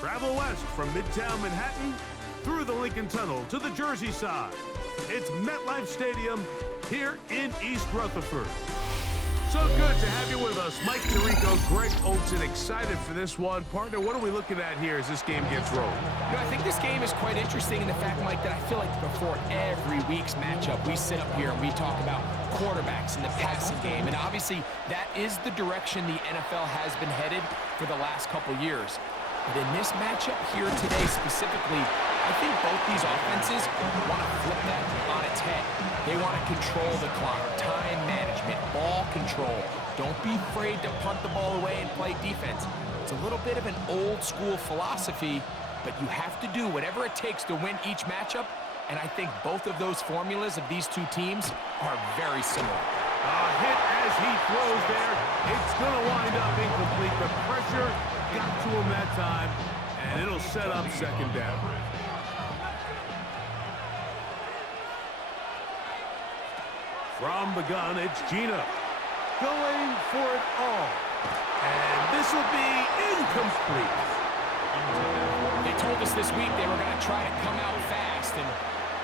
Travel west from Midtown Manhattan through the Lincoln Tunnel to the Jersey side. It's MetLife Stadium here in East Rutherford. So good to have you with us. Mike Tirico, Greg Olson, excited for this one. Partner, what are we looking at here as this game gets rolling? You know, I think this game is quite interesting in the fact, Mike, that I feel like before every week's matchup, we sit up here and we talk about quarterbacks in the passing game. And obviously, that is the direction the NFL has been headed for the last couple years. But in this matchup here today specifically, I think both these offenses want to flip that on its head. They want to control the clock, time management, ball control. Don't be afraid to punt the ball away and play defense. It's a little bit of an old school philosophy, but you have to do whatever it takes to win each matchup. And I think both of those formulas of these two teams are very similar. Hit as he throws there. It's going to wind up incomplete. The pressure got to him that time, and it'll set up second down. From the gun, it's Gino going for it all. And this will be incomplete. They told us this week they were going to try to come out fast, and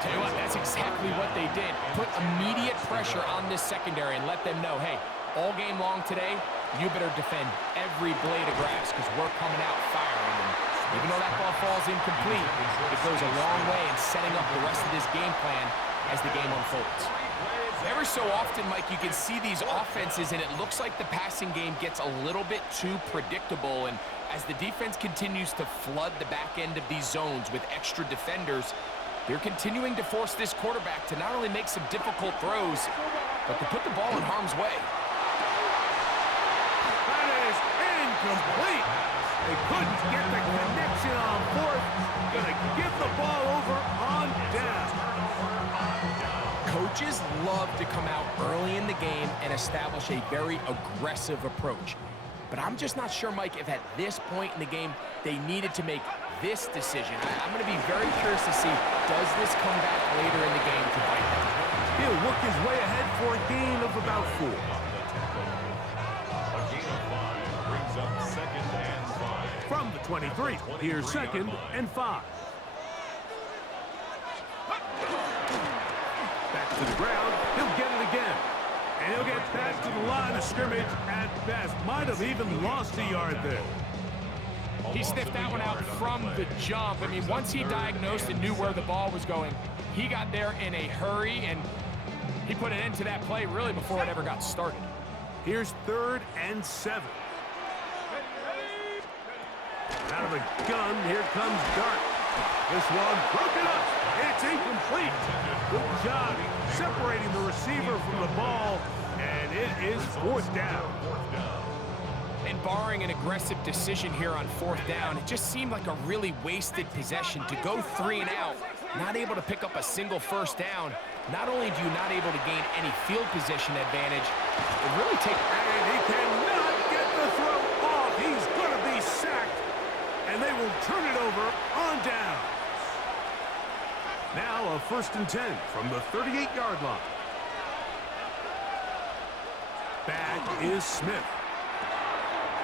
tell you what, that's exactly what they did. Put immediate pressure on this secondary and let them know, hey, all game long today, you better defend every blade of grass because we're coming out firing. And even though that ball falls incomplete, it goes a long way in setting up the rest of this game plan as the game unfolds. Ever so often, Mike, you can see these offenses, and it looks like the passing game gets a little bit too predictable. And as the defense continues to flood the back end of these zones with extra defenders, they're continuing to force this quarterback to not only make some difficult throws, but to put the ball in harm's way. That is incomplete. They couldn't get the connection on fourth. Gonna give the ball over on down. Coaches love to come out early in the game and establish a very aggressive approach. But I'm just not sure, Mike, if at this point in the game they needed to make this decision. I'm going to be very curious to see, does this come back later in the game to bite them? He'll work his way ahead for a gain of about 4. From the 23, here's 2nd and 5. Back to the ground, he'll get it again. And he'll get back to the line of scrimmage at best. Might have even lost a yard there. He sniffed that one out from the jump. I mean, once he diagnosed and knew where the ball was going, he got there in a hurry, and he put an end to that play really before it ever got started. Here's 3rd and 7. Out of the gun, here comes Dart. This one broken up. It's incomplete. Good job separating the receiver from the ball, and it is 4th down. And barring an aggressive decision here on 4th down, it just seemed like a really wasted possession to go 3 and out, not able to pick up a single 1st down. Not only do you not able to gain any field position advantage, it really takes... And he cannot get the throw off. He's going to be sacked, and they will turn it over on down. Now a 1st and 10 from the 38-yard line. Back is Smith.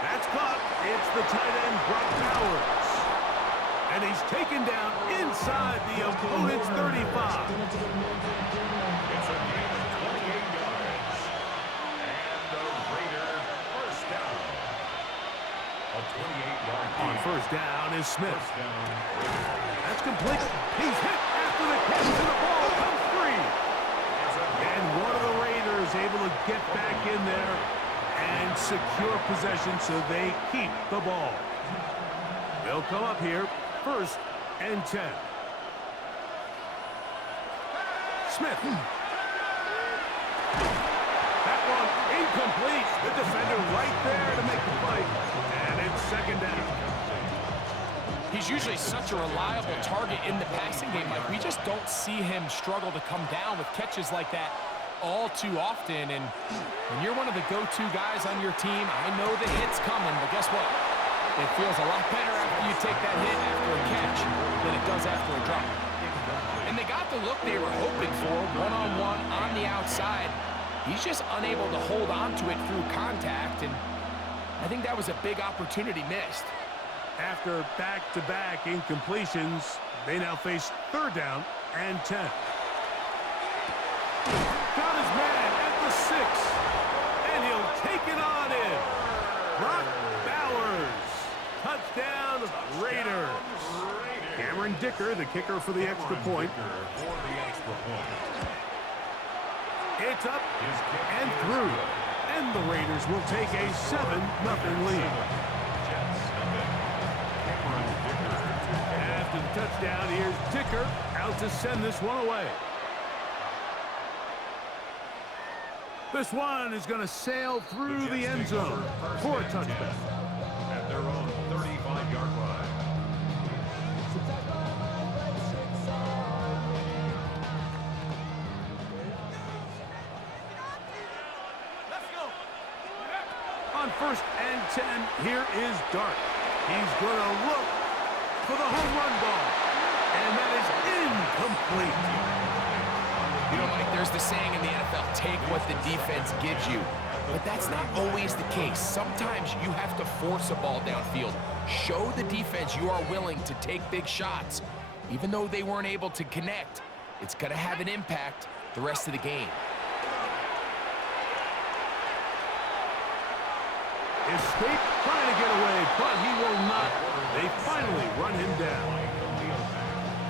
That's caught. It's the tight end, Brock Bowers. And he's taken down inside the opponent's 35. It's a gain of 28 yards. And the Raiders first down. A 28-yard gain. On 1st down is Smith. That's complete. He's hit after the catch, and the ball comes free. And one of the Raiders able to get back in there and secure possession so they keep the ball. They'll come up here, 1st and 10. Smith. That one incomplete. The defender right there to make the play. And it's 2nd down. He's usually such a reliable target in the passing game. Like, we just don't see him struggle to come down with catches like that all too often. And when you're one of the go-to guys on your team, I know the hit's coming, but guess what? It feels a lot better after you take that hit after a catch than it does after a drop. And they got the look they were hoping for, one-on-one on the outside. He's just unable to hold on to it through contact, and I think that was a big opportunity missed. After back-to-back incompletions, they now face third down and 10. Got his man at the 6, and he'll take it on in. Brock Bowers, touchdown Raiders. Cameron Dicker, the kicker for the extra point. It's up and through, and the Raiders will take a 7-0 lead. After the touchdown, here's Dicker out to send this one away. This one is going to sail through the end zone for a touchdown. At their own 35-yard line. On 1st and 10, here is Dart. He's going to look for the home run ball, and that is incomplete. You know, Mike, there's the saying in the NFL, take what the defense gives you. But that's not always the case. Sometimes you have to force a ball downfield. Show the defense you are willing to take big shots. Even though they weren't able to connect, it's going to have an impact the rest of the game. Escape, trying to get away, but he will not. They finally run him down.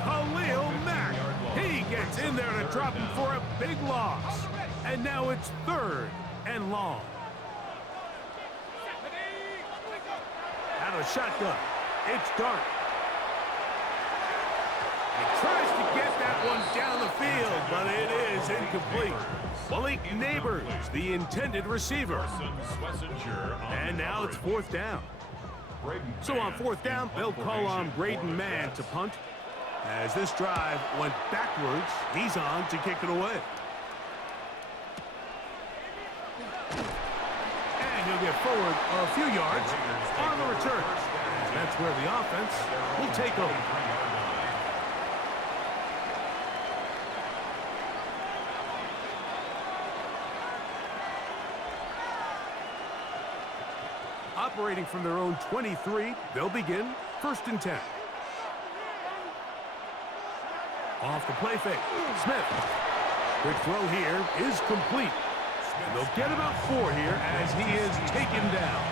Khalil Mack, he gets in there to drop him for a big loss. And now it's 3rd and long. Out of the shotgun, it's Dart. He tries to get that one down the field, but it is incomplete. Malik Neighbors, the intended receiver. And now it's 4th down. So on 4th down, they'll call on Braden Mann to punt. As this drive went backwards, he's on to kick it away. And he'll get forward a few yards on the return. That's where the offense will take over. Operating from their own 23, they'll begin 1st and 10. Off the play fake, Smith. Quick throw here is complete. And they'll get about 4 here as he is taken down.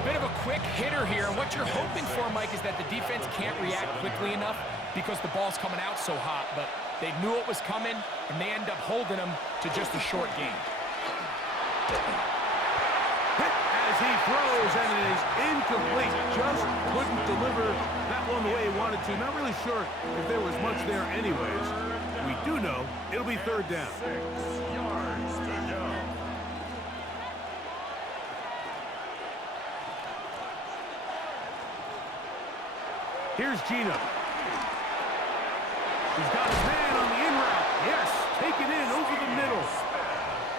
A bit of a quick hitter here. What you're hoping for, Mike, is that the defense can't react quickly enough because the ball's coming out so hot. But they knew it was coming, and they end up holding them to just a short gain. As he throws, and it is incomplete. Just couldn't deliver that one the way he wanted to. Not really sure if there was much there anyways. We do know it'll be 3rd down. 6 yards to go. Here's Gino. He's got his man on the in route. Yes, taken in over the middle.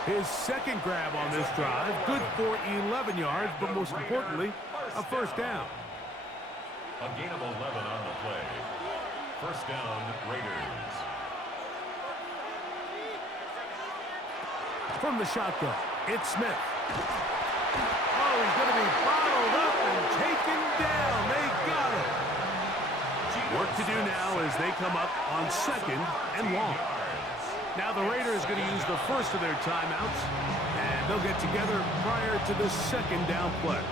His 2nd grab on this drive, good for 11 yards, but most importantly, a 1st down. A gain of 11 on the play. 1st down, Raiders. From the shotgun, it's Smith. Oh, he's going to be bottled up and taken down. They got him. Work to do now as they come up on 2nd and long. Now the Raiders are going to use the first of their timeouts, and they'll get together prior to the 2nd down play.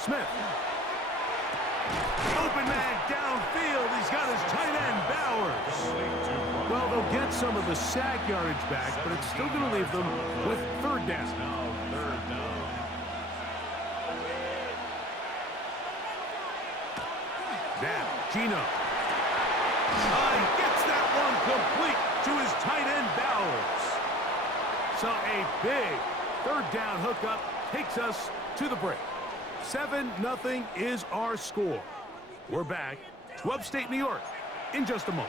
Smith. Open man downfield. He's got his tight end, Bowers. Well, they'll get some of the sack yardage back, but it's still going to leave them with 3rd down. Now 3rd down. Now, Gino. He gets that one complete to his tight end, Bowers. So a big 3rd down hookup takes us to the break. 7-0 is our score. We're back to upstate New York in just a moment.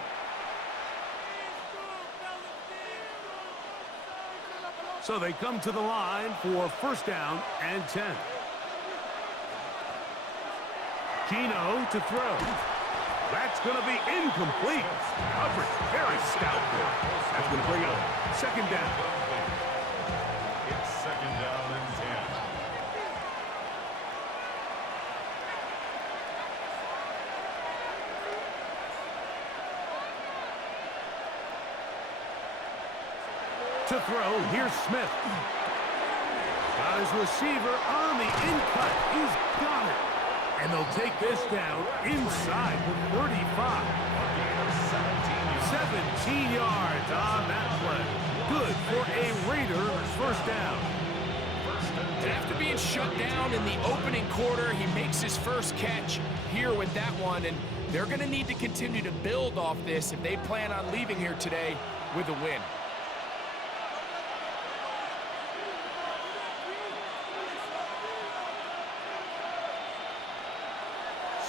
So they come to the line for first down and 10. Geno to throw. That's going to be incomplete. Coverage very stout there. That's going to bring up second down. It's second down and 10. To throw, here's Smith. Got his receiver on the in-cut. He's got it. And they'll take this down inside the 35. 17 yards on that play. Good for a Raider first down. And after being shut down in the opening quarter, he makes his first catch here with that one. And they're going to need to continue to build off this if they plan on leaving here today with a win.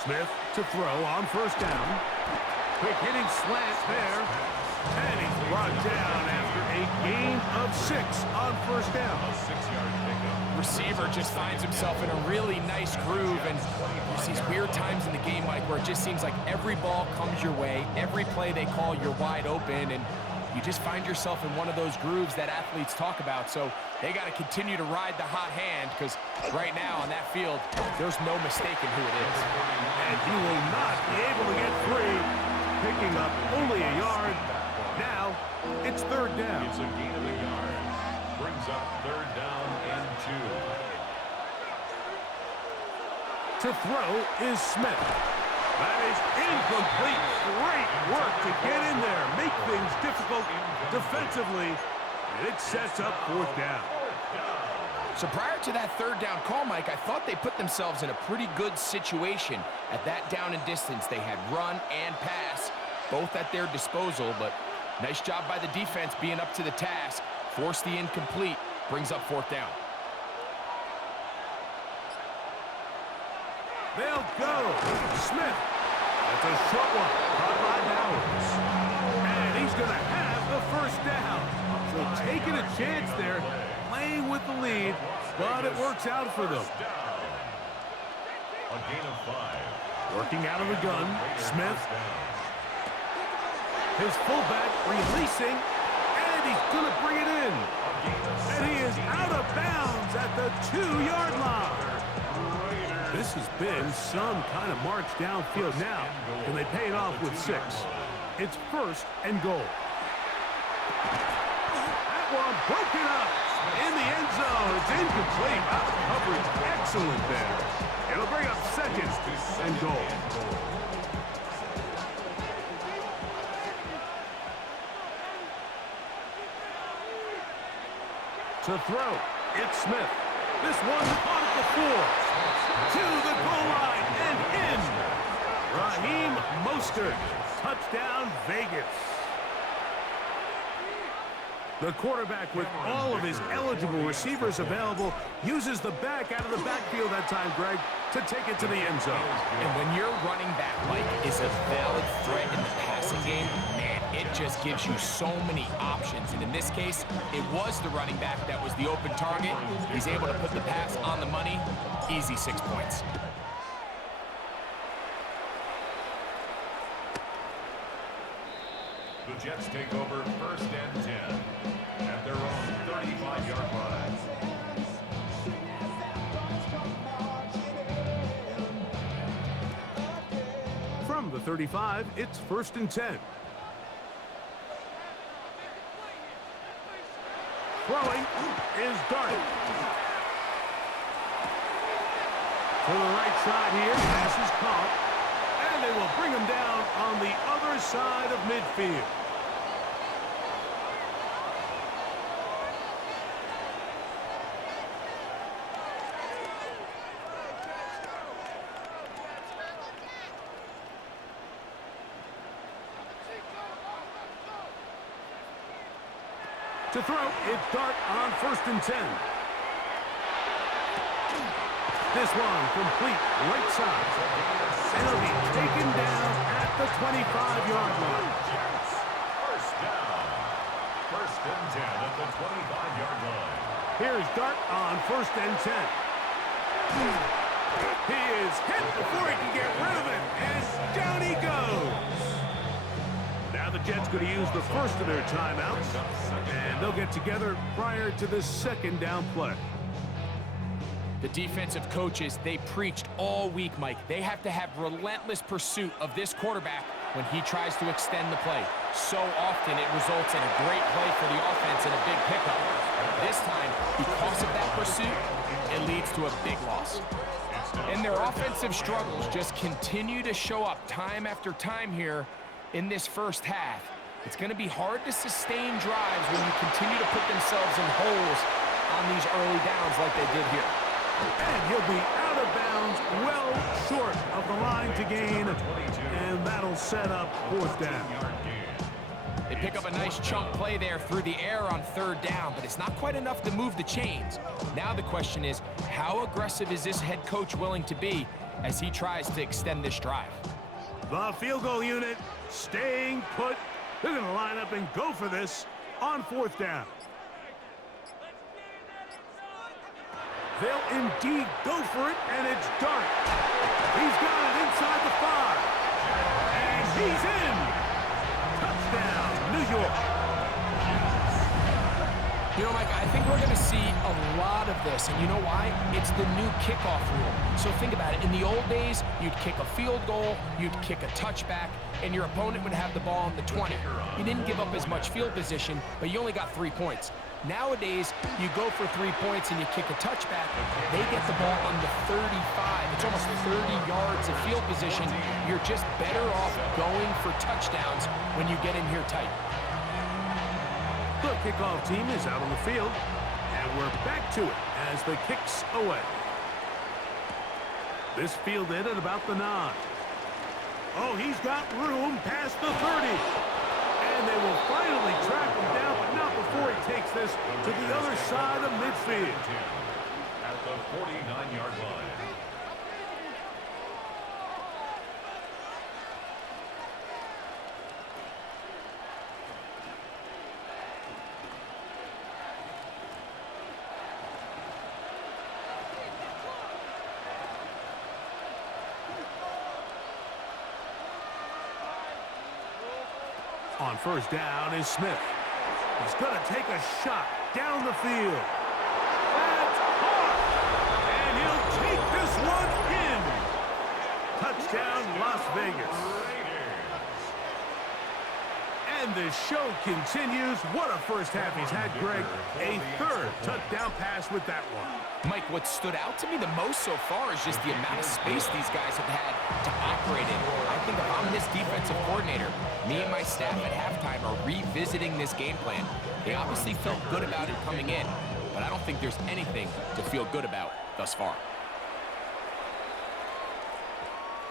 Smith to throw on first down. Quick hitting slant there. And he's brought down after a gain of 6 on first down. A 6-yard pickup. Receiver just finds himself in a really nice groove, and there's these weird times in the game, Mike, where it just seems like every ball comes your way, every play they call, you're wide open, and you just find yourself in one of those grooves that athletes talk about. So they got to continue to ride the hot hand, because right now on that field, there's no mistaking who it is. And he will not be able to get free, picking up only a yard. Now, it's third down. It's a gain of a yard. Brings up third down and 2. To throw is Smith. That is incomplete. Great work to get in there, make things difficult defensively. And it sets up fourth down. So prior to that third down call, Mike, I thought they put themselves in a pretty good situation at that down and distance. They had run and pass, both at their disposal, but nice job by the defense being up to the task. Force the incomplete, brings up fourth down. They'll go. Smith. That's a short one. Caught by Bowers. And he's going to have the first down. So taking a chance there, playing with the lead, but it works out for them. A gain of 5. Working out of the gun, Smith. His fullback releasing, and he's going to bring it in. And he is out of bounds at the 2-yard line. This has been some kind of march downfield now, and they pay it off with 6. It's first and goal. That one broken up in the end zone. It's incomplete. Coverage excellent there. It'll bring up second and goal. To throw, it's Smith. This one caught at the 4. To the goal line and in. Raheem Mostert. Touchdown, Vegas. The quarterback, with all of his eligible receivers available, uses the back out of the backfield that time, Greg, to take it to the end zone. And when your running back, Mike, is a valid threat in the passing game, man, it just gives you so many options. And in this case, it was the running back that was the open target. He's able to put the pass on the money. Easy 6 points. The Jets take over first and 10 at their own 35-yard line. From the 35, it's first and 10. Throwing is Dart. To the right side here, pass is caught, and they will bring him down on the other side of midfield. To throw, it's Dart on first and 10. This one complete, right side. And it'll be taken down at the 25-yard line. First down. First and 10 at the 25-yard line. Here's Dart on 1st and 10. He is hit before he can get rid of it, and down he goes. Now the Jets going to use the first of their timeouts, and they'll get together prior to the 2nd down play. The defensive coaches, they preached all week, Mike. They have to have relentless pursuit of this quarterback when he tries to extend the play. So often it results in a great play for the offense and a big pickup. This time, because of that pursuit, it leads to a big loss. And their offensive struggles just continue to show up time after time here in this first half. It's going to be hard to sustain drives when you continue to put themselves in holes on these early downs like they did here. And he'll be out of bounds, well short of the line to gain, and that'll set up 4th down. They pick up a nice chunk play there through the air on 3rd down, but it's not quite enough to move the chains. Now the question is, how aggressive is this head coach willing to be as he tries to extend this drive? The field goal unit staying put. They're going to line up and go for this on 4th down. They'll indeed go for it, and it's Dart. He's got it inside the 5. And he's in. Touchdown, New York. You know, Mike, I think we're going to see a lot of this, and you know why? It's the new kickoff rule. So think about it. In the old days, you'd kick a field goal, you'd kick a touchback, and your opponent would have the ball on the 20. You didn't give up as much field position, but you only got 3 points. Nowadays, you go for 3 points and you kick a touchback, they get the ball on the 35. It's almost 30 yards of field position. You're just better off going for touchdowns when you get in here tight. The kickoff team is out on the field, and we're back to it as the kick's away. This fielded at about the 9. Oh, he's got room past the 30. And they will finally track him down, but not before he takes this to the other side of midfield. At the 49-yard line. On 1st down is Smith. He's going to take a shot down the field. That's caught! And he'll take this one in. Touchdown, Las Vegas. And the show continues. What a first half he's had, Greg. A 3rd touchdown pass with that one. Mike, what stood out to me the most so far is just the amount of space these guys have had to operate in. I think if I'm this defensive coordinator, me and my staff at halftime are revisiting this game plan. They obviously felt good about it coming in, but I don't think there's anything to feel good about thus far.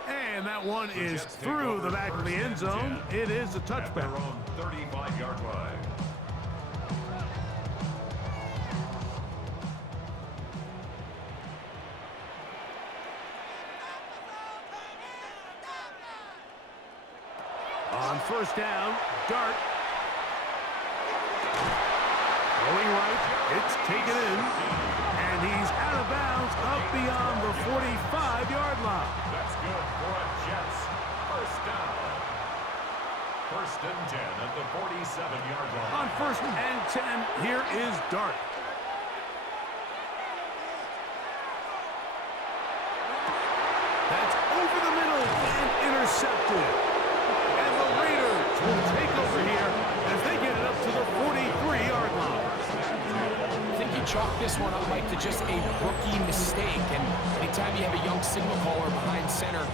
And that one is through the back of the end zone. It is a touchback. 35-yard line. On 1st down, Dart. Going right, it's taken in. And he's out of bounds up beyond the 45-yard line. That's good for a Jets. 1st down. 1st and 10 at the 47-yard line. On 1st and 10, here is Dart. That's over the middle and intercepted. And the Raiders will take over here as they get it up to the 43-yard line. I think you chalk this one up, Mike, to just a rookie mistake. And anytime you have a young signal caller behind center,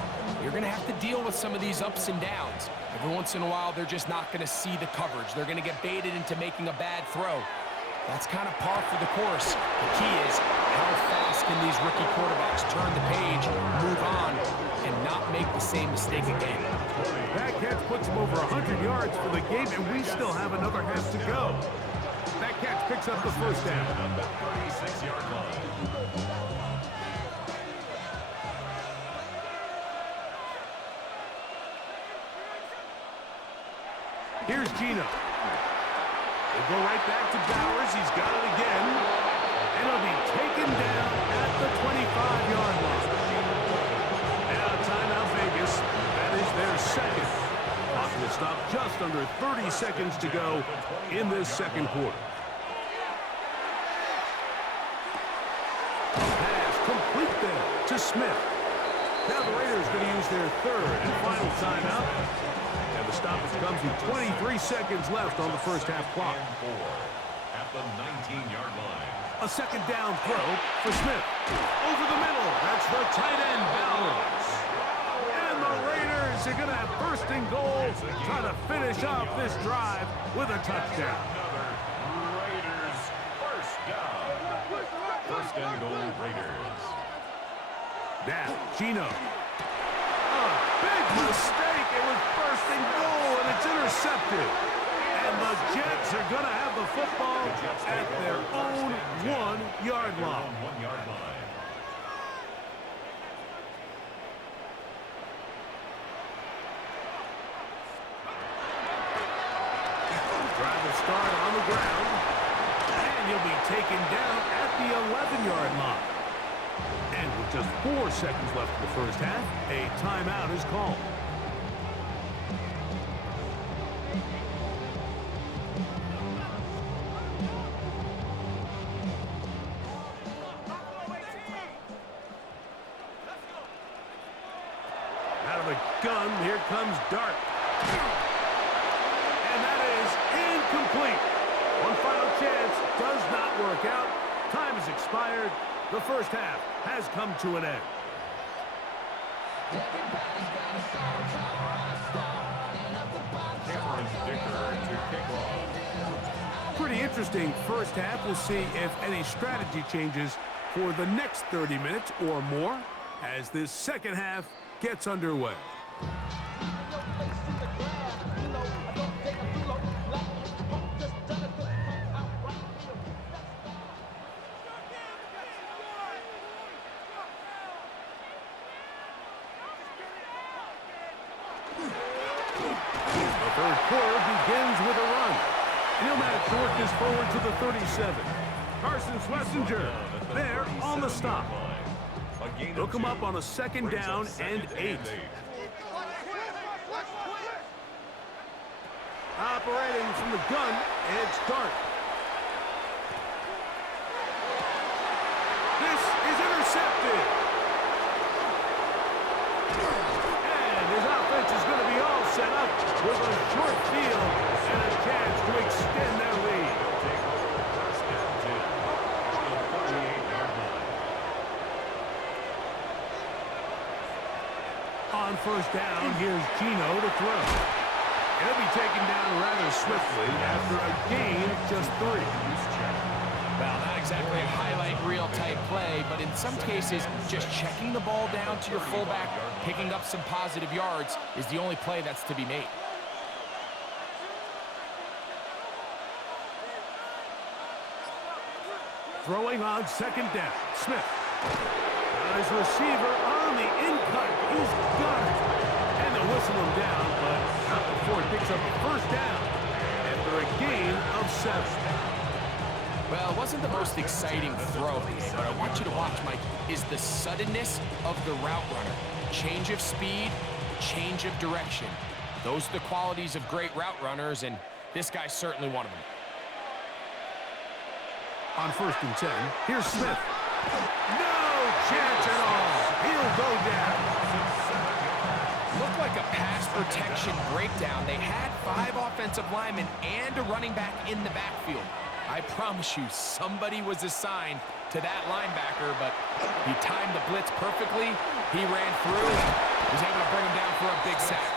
you're going to have to deal with some of these ups and downs. Every once in a while, they're just not going to see the coverage. They're going to get baited into making a bad throw. That's kind of par for the course. The key is how fast can these rookie quarterbacks turn the page, move on, and not make the same mistake again. That catch puts him over 100 yards for the game, and we still have another half to go. That catch picks up the 1st down. At the 36-yard line. Here's Gino. They'll go right back to Bowers. He's got it again. And it'll be taken down at the 25-yard line. Now, timeout Vegas. That is their second. Clock will stop just under 30 seconds to go in this second quarter. Pass complete there to Smith. Now the Raiders going to use their third and final timeout. And the stoppage comes with 23 seconds left on the first half clock. At the 19-yard line. A second down throw for Smith. Over the middle. That's the tight end, Bowers. And the Raiders are going to have first and goal, trying to finish off this drive with a touchdown. Another Raiders first down. First and goal, Raiders. Now, Geno. A big mistake. It was first and goal, and it's intercepted. And the Jets are going to have the football at their own 1-yard line. 1-yard line. Drive will start on the ground. And you'll be taken down at the 11-yard line. And with just 4 seconds left in the first half, a timeout is called. Out of the gun, here comes Dart. And that is incomplete. One final chance does not work out. Time has expired. The first half has come to an end. Cameron Dicker to kick off. Pretty interesting first half. We'll see if any strategy changes for the next 30 minutes or more as this second half gets underway. The third quarter begins with a run. And he'll manage to work this forward to the 37. Carson Schlesinger there on the stop. They'll come up on a second down and 8. Operating from the gun, it's Dart. This is intercepted. And his offense is going to be all set up with a short field and a chance to extend their lead. On first down, here's Geno to throw. He'll be taken down rather swiftly after a gain of just 3. Well, not exactly a highlight reel type play, but in some cases, just checking the ball down to your fullback, picking up some positive yards is the only play that's to be made. Throwing on second down, Smith. His receiver on the in-cut. He's got it. And they'll whistle him down, but not before he picks up a first down after a gain of 7. Well, it wasn't the most exciting throw, but I want you to watch, Mike, is the suddenness of the route runner. Change of speed, change of direction. Those are the qualities of great route runners, and this guy's certainly one of them. On first and 10, here's Smith. No chance at all. He'll go down. Looked like a pass protection breakdown. They had 5 offensive linemen and a running back in the backfield. I promise you, somebody was assigned to that linebacker, but he timed the blitz perfectly. He ran through and was able to bring him down for a big sack.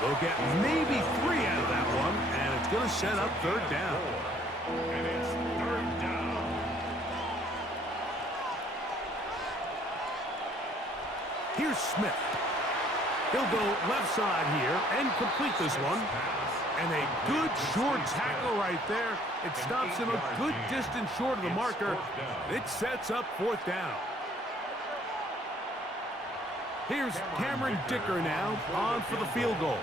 They'll get maybe 3 out of that one, and it's going to set up third down. And it's third down. Here's Smith. He'll go left side here and complete this one. And a good short tackle right there. It stops him a good distance short of the marker. It sets up fourth down. Here's Cameron Dicker now on for the field goal.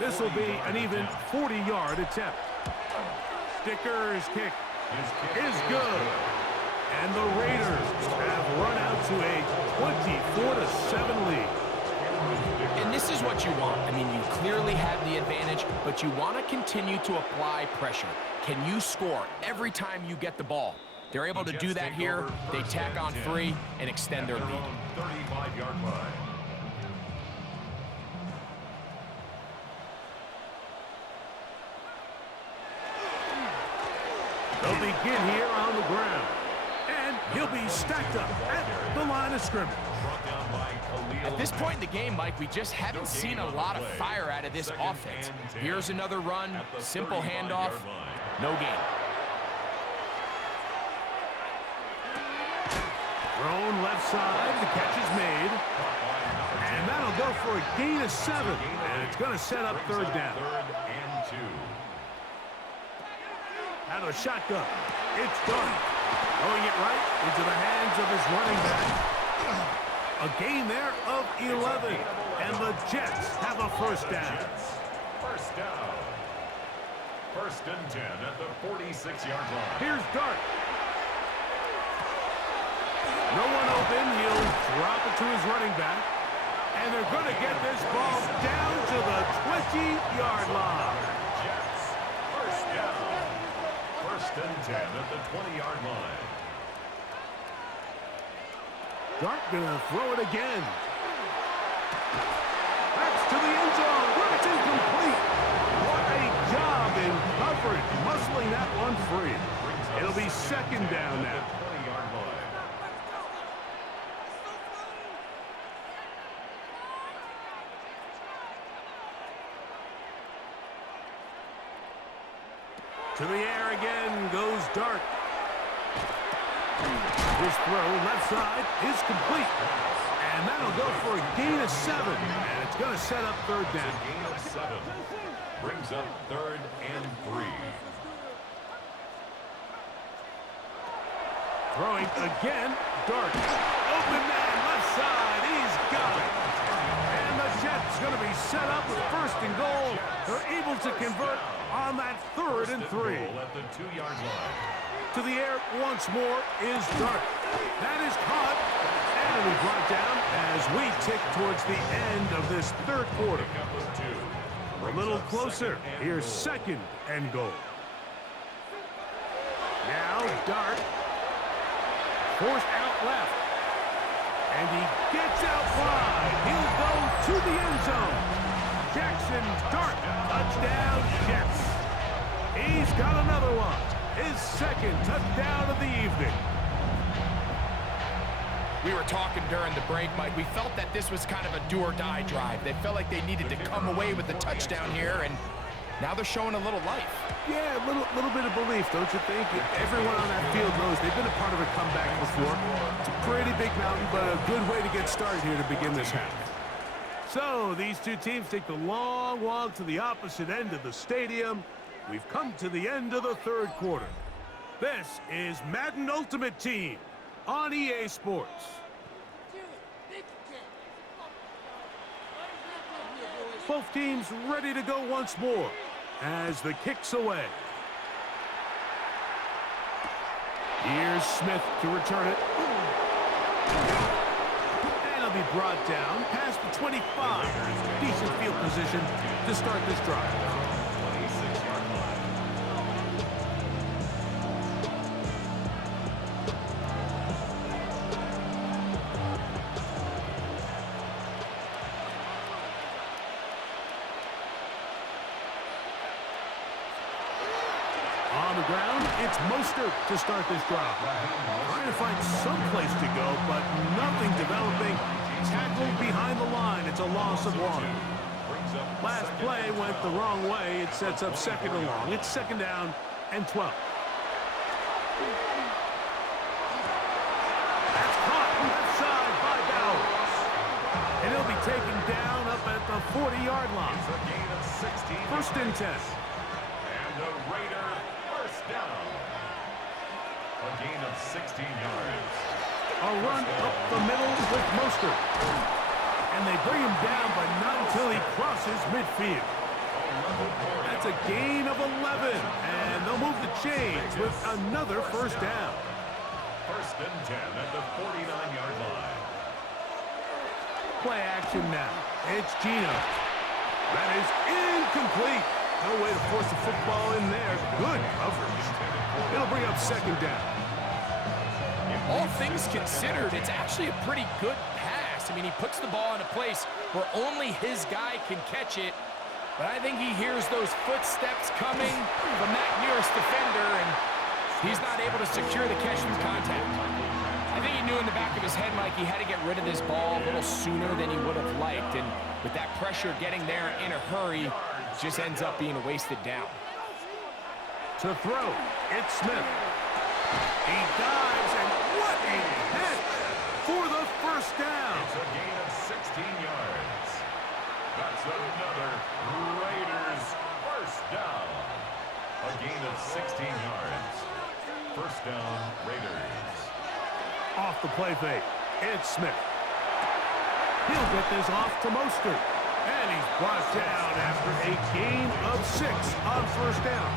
This will be an even 40-yard attempt. Sticker's kick is good. And the Raiders have run out to a 24-7 lead. And this is what you want. I mean, you clearly have the advantage, but you want to continue to apply pressure. Can you score every time you get the ball? They're able to do that here. They tack on 3 and extend their lead. 35-yard line. They'll begin here on the ground. And he'll be stacked up at the line of scrimmage. At this point in the game, Mike, we just haven't seen a lot of fire out of this offense. Here's another run, simple handoff, no gain. Thrown left side, the catch is made. And that'll go for a gain of 7. And it's going to set up third down. Out of a shotgun. It's done. Throwing it right into the hands of his running back. A gain there of 11. And the Jets have a first down. First down. First and 10 at the 46-yard line. Here's Dart. No one open. He'll drop it to his running back. And they're going to get this ball down to the 20-yard line. Jets. First down. First and 10 at the 20-yard line. Dart gonna throw it again. That's to the end zone. It's incomplete. What a job in coverage, muscling that one free. It'll be second down now. 20-yard line. To the air again goes Dart. His throw left side is complete. And that'll go for a gain of 7. And it's going to set up third down. A gain of 7. Brings up third and 3. Throwing again, Dart. Open man left side. He's got it. And the Jets going to be set up with first and goal. They're able to convert on that third and 3. At the 2-yard line. To the air once more is Dart. That is caught. And it'll be brought down as we tick towards the end of this third quarter. A little closer. Here's second and goal. Now Dart. Forced out left. And he gets out wide. He'll go to the end zone. Jackson Dart. Touchdown Jets. He's got another one. His second touchdown of the evening. We were talking during the break, Mike. We felt that this was kind of a do-or-die drive. They felt like they needed to come away with the touchdown here, and now they're showing a little life. Yeah, a little bit of belief, don't you think? Everyone on that field knows they've been a part of a comeback before. It's a pretty big mountain, but a good way to get started here to begin this half. So, these two teams take the long walk to the opposite end of the stadium. We've come to the end of the third quarter. This is Madden Ultimate Team on EA Sports. Both teams ready to go once more as the kick's away. Here's Smith to return it. And it'll be brought down past the 25. Decent field position to start this drive. On the ground, it's Mostert to start this drive. Trying to find some place to go, but nothing developing. Tackled behind the line. It's a loss of 1. Last play went the wrong way. It sets up second and long. It's second down and 12. That's caught left side by Bowers. And he'll be taken down up at the 40-yard line. First and 10. And the Raider first down. A gain of 16 yards. A run up the middle with Mostert. And they bring him down, but not until he crosses midfield. That's a gain of 11, and they'll move the chains with another first down. First and 10 at the 49-yard line. Play action now. It's Gino. That is incomplete. No way to force the football in there. Good coverage. It'll bring up second down. All things considered, it's actually a pretty good pass. I mean, he puts the ball in a place where only his guy can catch it. But I think he hears those footsteps coming from that nearest defender, and he's not able to secure the catch through contact. I think he knew in the back of his head, Mike, he had to get rid of this ball a little sooner than he would have liked. And with that pressure getting there in a hurry, just ends up being a wasted down. To throw, it's Smith. He dives, and what a catch for the first down. It's a gain of 16 yards. That's another Raiders first down. A gain of 16 yards. First down, Raiders. Off the play fake, it's Smith. He'll get this off to Mostert. And he's brought down after a gain of 6 on first down.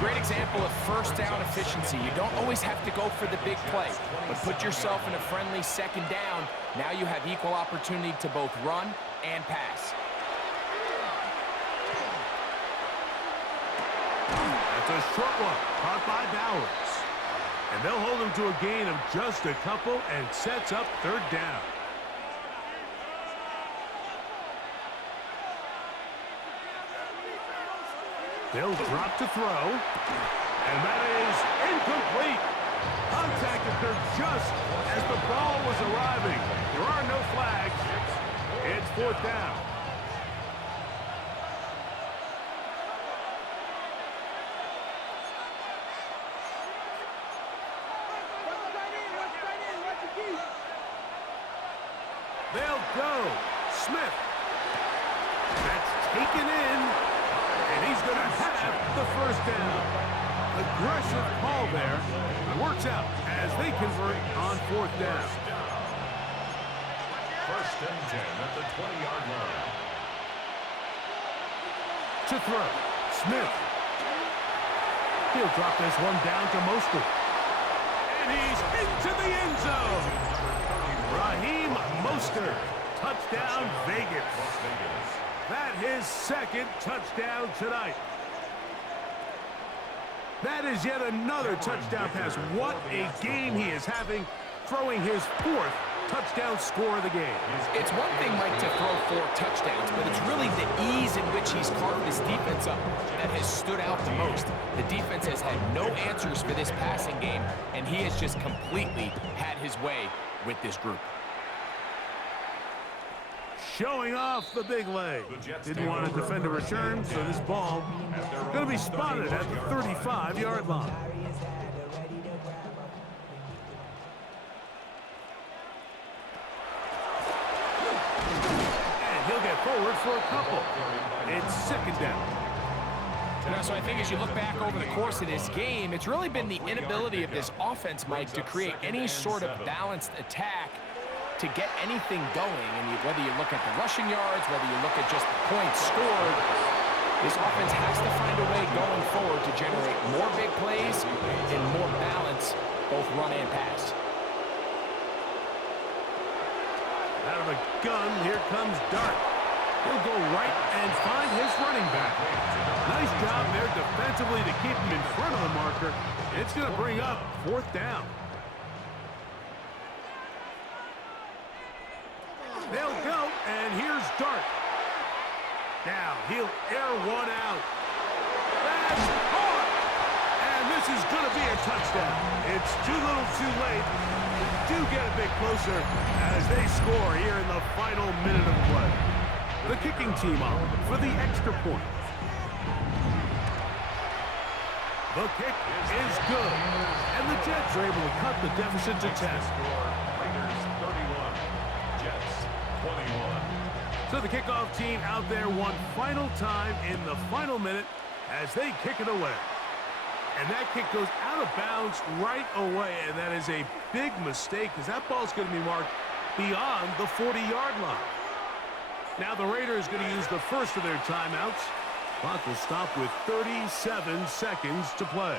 Great example of first down efficiency. You don't always have to go for the big play, but put yourself in a friendly second down. Now you have equal opportunity to both run and pass. That's a short one, caught by Bowers. And they'll hold him to a gain of just a couple and sets up third down. They'll drop to throw, and that is incomplete. Contact occurred just as the ball was arriving. There are no flags. It's fourth down. They'll go. Smith. That's taken in. And he's going to have the first down. Aggressive call there. It works out as they convert on fourth down. First and 10 at the 20-yard line. To throw, Smith. He'll drop this one down to Mostert. And he's into the end zone. Raheem Mostert. Touchdown, Vegas. That his second touchdown tonight. That is yet another touchdown pass. What a game he is having, throwing his fourth touchdown score of the game. It's one thing, Mike, to throw 4 touchdowns, but it's really the ease in which he's carved his defense up that has stood out the most. The defense has had no answers for this passing game, and he has just completely had his way with this group. Showing off the big leg. Didn't want to defend a return, so this ball going to be spotted at the 35-yard line. And he'll get forward for a couple. It's second down. So I think as you look back over the course of this game, it's really been the inability of this offense, Mike, to create any sort of balanced attack to get anything going. And whether you look at the rushing yards, whether you look at just the points scored, this offense has to find a way going forward to generate more big plays and more balance, both run and pass. Out of a gun, here comes Dart. He'll go right and find his running back. Nice job there defensively to keep him in front of the marker. It's going to bring up fourth down. They'll go, and here's Dart. Now, he'll air one out. That's caught! And this is going to be a touchdown. It's too little too late. Do get a bit closer as they score here in the final minute of play. The kicking team on for the extra point. The kick is good. And the Jets are able to cut the deficit to 10. Raiders 31, Jets 21. So the kickoff team out there one final time in the final minute as they kick it away. And that kick goes out of bounds right away, and that is a big mistake because that ball's going to be marked beyond the 40-yard line. Now the Raiders going to use the first of their timeouts. Clock will stop with 37 seconds to play.